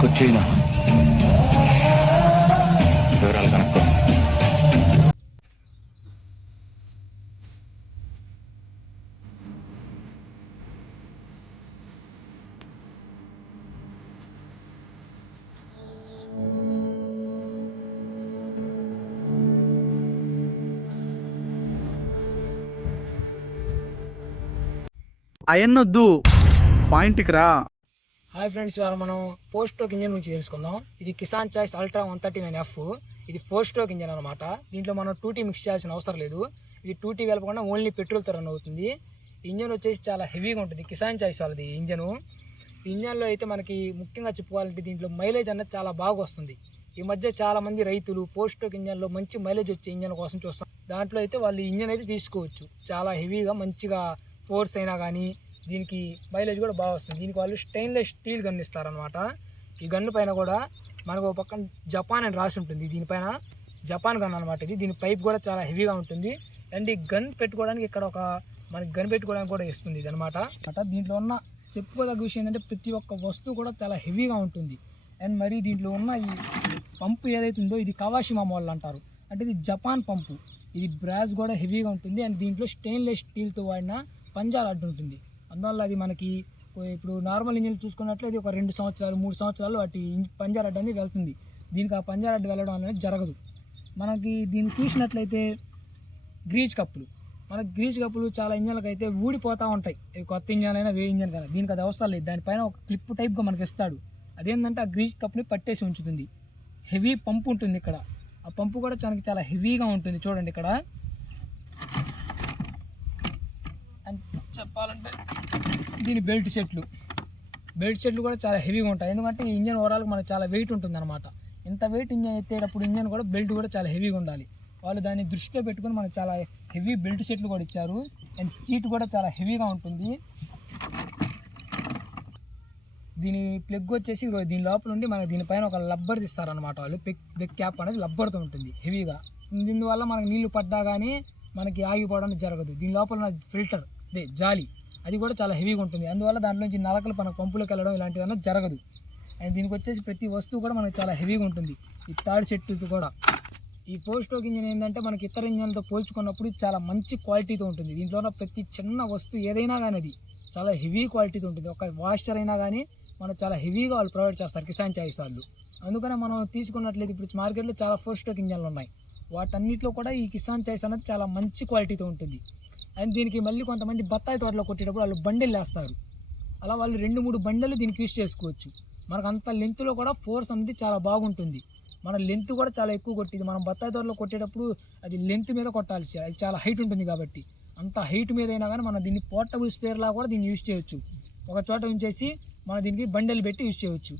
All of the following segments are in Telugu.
తీసుకొచ్చేనా వివరాలు కనుక్కో. అయన్నొద్దు, పాయింట్కి రా. హాయ్ ఫ్రెండ్స్, ఇవాళ మనం 4-స్ట్రోక్ ఇంజన్ గురించి తెలుసుకుందాం. ఇది కిసాన్ చాయిస్ అల్ట్రా 139F. ఇది 4-స్ట్రోక్ ఇంజన్ అనమాట. దీంట్లో మనం 2T మిక్స్ చేయాల్సిన అవసరం లేదు. ఇది 2T కలపకుండా ఓన్లీ పెట్రోల్తో రన్ అవుతుంది. ఇంజన్ వచ్చేసి చాలా హెవీగా ఉంటుంది. కిసాన్ చాయిస్ వాళ్ళది ఇంజను. ఈ ఇంజన్లో అయితే మనకి ముఖ్యంగా చెప్పుకోవాలంటే దీంట్లో మైలేజ్ అన్నది చాలా బాగా వస్తుంది. ఈ మధ్య చాలా మంది రైతులు 4-స్ట్రోక్ ఇంజన్లో మంచి మైలేజ్ వచ్చే ఇంజన్ కోసం చూస్తాం. దాంట్లో అయితే వాళ్ళు ఇంజన్ అయితే తీసుకోవచ్చు. చాలా హెవీగా మంచిగా ఫోర్స్ అయినా కానీ దీనికి మైలేజ్ కూడా బాగా వస్తుంది. దీనికి వాళ్ళు స్టెయిన్లెస్ స్టీల్ గన్ ఇస్తారనమాట. ఈ గన్ను పైన కూడా మనకు ఒక పక్కన జపాన్ అని రాసి ఉంటుంది. దీనిపైన జపాన్ గన్ అనమాట. దీని పైప్ కూడా చాలా హెవీగా ఉంటుంది. అండ్ ఈ గన్ పెట్టుకోవడానికి ఇక్కడ ఒక మనకి గన్ పెట్టుకోవడానికి కూడా ఇస్తుంది ఇది అనమాట. దీంట్లో ఉన్న చెప్పుకోదగ్గ విషయం ఏంటంటే ప్రతి ఒక్క వస్తువు కూడా చాలా హెవీగా ఉంటుంది. అండ్ మరి దీంట్లో ఉన్న ఈ పంపు ఏదైతే ఉందో ఇది కవాషిమా మోడల్ అంటారు. అంటే ఇది జపాన్ పంపు. ఇది బ్రాస్ కూడా హెవీగా ఉంటుంది. అండ్ దీంట్లో స్టెయిన్లెస్ స్టీల్తో వాడిన పంజా రాడ్ ఉంటుంది. అందువల్ల అది మనకి ఇప్పుడు నార్మల్ ఇంజిన్ చూసుకున్నట్లయితే ఒక 2 సంవత్సరాలు 3 సంవత్సరాలు వాటి పంజా రాడ్ అనేది వెళ్తుంది. దీనికి ఆ పంజా రాడ్ వెళ్ళడం అనేది జరగదు. మనకి దీన్ని చూసినట్లయితే గ్రీజ్ కప్పులు చాలా ఇంజన్లకు అయితే ఊడిపోతూ ఉంటాయి. కొత్త ఇంజన్ అయినా వే ఇంజన్ కదా, దీనికి అది అవసరం లేదు. దానిపైన ఒక క్లిప్ టైప్గా మనకి ఇస్తాడు. అదేంటంటే ఆ గ్రీజ్ కప్ని పట్టేసి ఉంచుతుంది. హెవీ పంపు ఉంటుంది ఇక్కడ. ఆ పంపు కూడా చాలా హెవీగా ఉంటుంది. చూడండి ఇక్కడ. అండ్ చెప్పాలంటే దీని బెల్ట్ సెట్లు కూడా చాలా హెవీగా ఉంటాయి. ఎందుకంటే ఈ ఇంజన్ ఓవరాల్గా మనకు చాలా వెయిట్ ఉంటుంది అనమాట. ఇంత వెయిట్ ఇంజన్ ఎత్తేటప్పుడు ఇంజన్ కూడా బెల్ట్ కూడా చాలా హెవీగా ఉండాలి. వాళ్ళు దాన్ని దృష్టిలో పెట్టుకొని మనకు చాలా హెవీ బెల్ట్ సెట్లు కూడా ఇచ్చారు. అండ్ సీట్ కూడా చాలా హెవీగా ఉంటుంది. దీని ప్లగ్ వచ్చేసి దీని లోపల ఉండి మనకి దీనిపైన ఒక లబ్బర్ ఇస్తారనమాట. వాళ్ళు బెక్ క్యాప్ అనేది లబ్బర్తో ఉంటుంది హెవీగా. దీనివల్ల మనకి నీళ్లు పడ్డా కానీ మనకి ఆగిపోవడానికి జరగదు. దీని లోపల ఫిల్టర్ జాలి అది కూడా చాలా హెవీగా ఉంటుంది. అందువల్ల దాంట్లో నుంచి నలకలు మన పంపులోకి వెళ్ళడం ఇలాంటివన్నీ జరగదు. అండ్ దీనికి వచ్చేసి ప్రతి వస్తువు కూడా మనకి చాలా హెవీగా ఉంటుంది. ఈ థర్డ్ సెట్ కూడా. ఈ 4-స్ట్రోక్ ఇంజిన్ ఏంటంటే మనకి ఇతర ఇంజన్లతో పోల్చుకున్నప్పుడు చాలా మంచి క్వాలిటీతో ఉంటుంది. దీంట్లో ఉన్న ప్రతి చిన్న వస్తువు ఏదైనా కానీ అది చాలా హెవీ క్వాలిటీతో ఉంటుంది. ఒక వాషర్ అయినా కానీ మనకు చాలా హెవీగా వాళ్ళు ప్రొవైడ్ చేస్తారు కిసాన్ చాయిస్ వాళ్ళు. అందుకనే మనం తీసుకున్నట్లయితే ఇప్పుడు మార్కెట్లో చాలా 4-స్ట్రోక్ ఇంజన్లు ఉన్నాయి. వాటన్నిటిలో కూడా ఈ కిసాన్ చాయిస్ అనేది చాలా మంచి క్వాలిటీతో ఉంటుంది. అండ్ దీనికి మళ్ళీ కొంతమంది బత్తాయి తోటలో కొట్టేటప్పుడు వాళ్ళు బండిల్ వేస్తారు. అలా వాళ్ళు 2-3 బండలు దీనికి యూజ్ చేసుకోవచ్చు. మనకు అంత లెంత్లో కూడా ఫోర్స్ అనేది చాలా బాగుంటుంది. మన లెంత్ కూడా చాలా ఎక్కువ కొట్టింది. మనం బత్తాయి తోటలో కొట్టేటప్పుడు అది లెంత్ మీద కొట్టాల్సి, అది చాలా హైట్ ఉంటుంది కాబట్టి అంత హైట్ మీద అయినా కానీ మనం దీన్ని పోర్టబుల్ స్పేర్లా కూడా దీన్ని యూజ్ చేయవచ్చు. ఒక చోట ఉంచేసి మనం దీనికి బండెలు పెట్టి యూజ్ చేయవచ్చు.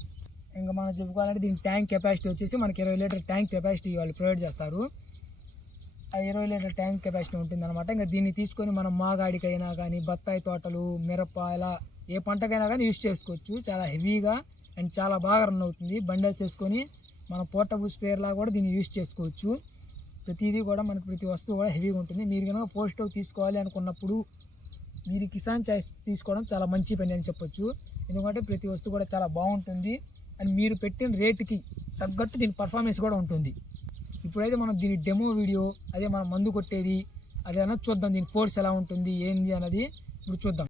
ఇంకా మనం చెప్పుకోవాలంటే దీని ట్యాంక్ కెపాసిటీ వచ్చేసి మనకి 20 లీటర్ ట్యాంక్ కెపాసిటీ వాళ్ళు ప్రొవైడ్ చేస్తారు. ఆ 20 లీటర్ ట్యాంక్ కెపాసిటీ ఉంటుందన్నమాట. ఇంకా దీన్ని తీసుకొని మనం మాగాడికైనా కానీ బత్తాయి తోటలు, మిరప, ఇలా ఏ పంటకైనా కానీ యూజ్ చేసుకోవచ్చు. చాలా హెవీగా అండ్ చాలా బాగా రన్ అవుతుంది. బండల్స్ వేసుకొని మన పోర్టబుల్ స్పేర్లా కూడా దీన్ని యూజ్ చేసుకోవచ్చు. ప్రతిదీ కూడా మనకు ప్రతి వస్తువు కూడా హెవీగా ఉంటుంది. మీరు కనుక 4-స్ట్రోక్ తీసుకోవాలి అనుకున్నప్పుడు మీరు కిసాన్ చాయిస్ తీసుకోవడం చాలా మంచి పని అని చెప్పొచ్చు. ఎందుకంటే ప్రతి వస్తువు కూడా చాలా బాగుంటుంది. అండ్ మీరు పెట్టిన రేటుకి తగ్గట్టు దీని పర్ఫార్మెన్స్ కూడా ఉంటుంది. ఇప్పుడైతే మనం దీని డెమో వీడియో, అదే మనం మందు కొట్టేది అదే అన్నది చూద్దాం. దీని ఫోర్స్ ఎలా ఉంటుంది ఏంది అన్నది ఇప్పుడు చూద్దాం.